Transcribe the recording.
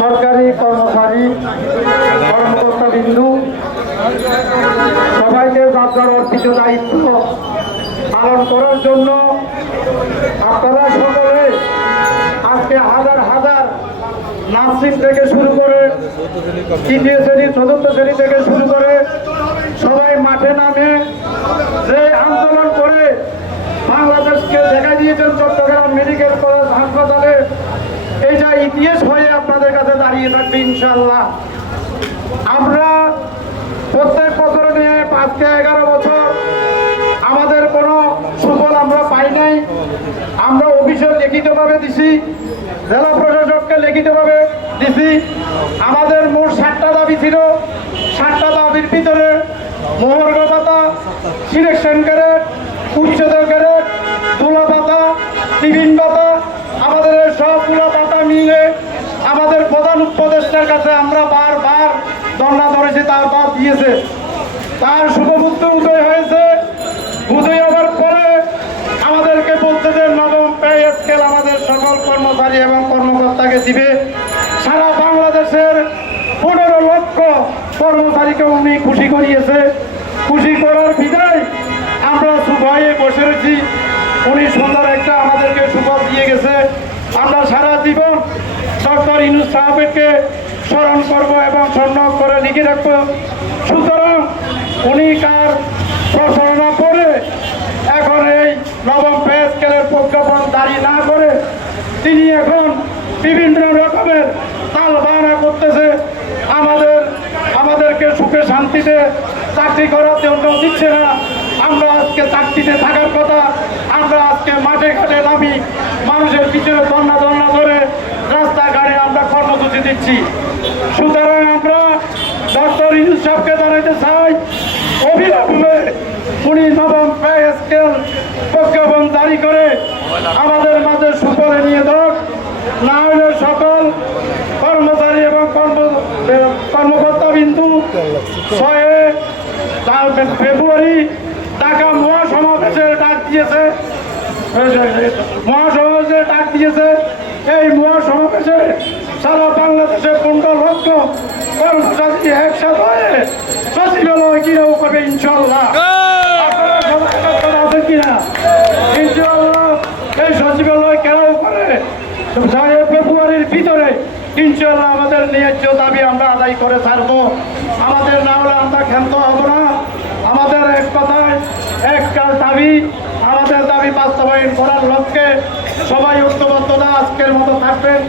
সরকারি কর্মচারী, কর্মকর্তা বিন্দু সবাইকে যার অর্পিত দায়িত্ব পালন করার জন্য আপনারা সকলে আজকে হাজার হাজার নার্সিং থেকে শুরু করে তৃতীয় শ্রেণী চতুর্থ শ্রেণী থেকে শুরু করে সবাই মাঠে নামে যে আন্দোলন করে বাংলাদেশকে দেখা দিয়েছেন চট্টগ্রাম মেডিকেল কলেজ হাসপাতালে। এইটা ইতিহাস হয়ে আপনাদের কাছে দাঁড়িয়ে থাকবে ইনশাল্লাহ। আমরা প্রত্যেক বছর নিয়ে 5 থেকে 11 বছর আমাদের কোনো সুফল আমরা পাই নাই। আমরা অফিসে লিখিতভাবে দিছি, জেলা প্রশাসককে লিখিতভাবে দিছি। আমাদের মোট 7টা দাবি ছিল। 7টা দাবির ভিতরে মহার্ঘ ভাতা, সিলেকশন গ্রেড, উচ্চতর গ্রেড, তুলা ভাতা, টিফিন ভাতা, আমাদের সবগুলো ভাতা মিলে আমাদের প্রধান উপদেষ্টার কাছে আমরা বারবার ধর্ণা ধরেছি, তার বাদ দিয়েছে। তার শুভবুদ্ধি উদয় হয়েছে। উদয় হওয়ার পরে আমাদেরকে বলছে যে নবম পে স্কেল আমাদের সকল কর্মচারী এবং কর্মকর্তাকে দিবে। সারা বাংলাদেশের 15 লক্ষ কর্মচারীকে উনি খুশি করিয়েছে। খুশি করার বিদায় আমরা সুভয়ে বসে রয়েছি। উনি সুন্দর একটা আমাদেরকে সুফল দিয়ে গেছে। আমরা সারা জীবন ডক্টর ইউনূস সাহেবকে স্মরণ করব এবং সম্মান করে লিখে রাখবো। সুতরাং উনি কার প্রচারণা করে এখন এই নবম পে স্কেলের প্রজ্ঞাপন জারি না করে তিনি এখন বিভিন্ন রকমের তাল বাহানা করতেছে। আমাদেরকে সুখে শান্তিতে চাকরি করার জন্য দিচ্ছে না। আমরা আজকে চাকরিতে থাকার কথা, আমরা আজকে মাঠে ঘাটে নামি মানুষের পিছনে ধর্ণা ধরে রাস্তাঘাটে আমরা কর্মসূচি দিচ্ছি। সুতরাং আমরা ডক্টর ইউনূস সাহেবকে জানাইতে চাই, অবিলম্বে উনি নবম পে স্কেল প্রজ্ঞাপন জারি করে আমাদের মাঝে সুফলে নিয়ে দেখ। না হলে সকল কর্মচারী এবং কর্মকর্তা বিন্দু 6 ফেব্রুয়ারি ঢাকা মহাসমাবেশের ডাক দিয়েছে। এই মহাসমাবেশে সারা বাংলাদেশে 15 লক্ষ কর্মচারী একসাথে হয়ে সচিবালয় ঘিরাও করবে ইনশাল্লাহ। আছেন কিনা? ইনশাল্লাহ এই সচিবালয় ঘেরাও করে 6 ফেব্রুয়ারির ভিতরে ইনশাল্লাহ আমাদের ন্যায্য দাবি আমরা আদায় করে ছাড়বো। আমাদের না হলে আমরা ক্ষান্ত হব না। আমাদের এক কথায় একটা দাবি, আমাদের দাবি বাস্তবায়ন করার লক্ষ্যে সবাই ঐক্যবদ্ধতা আজকের মতো থাকবেন।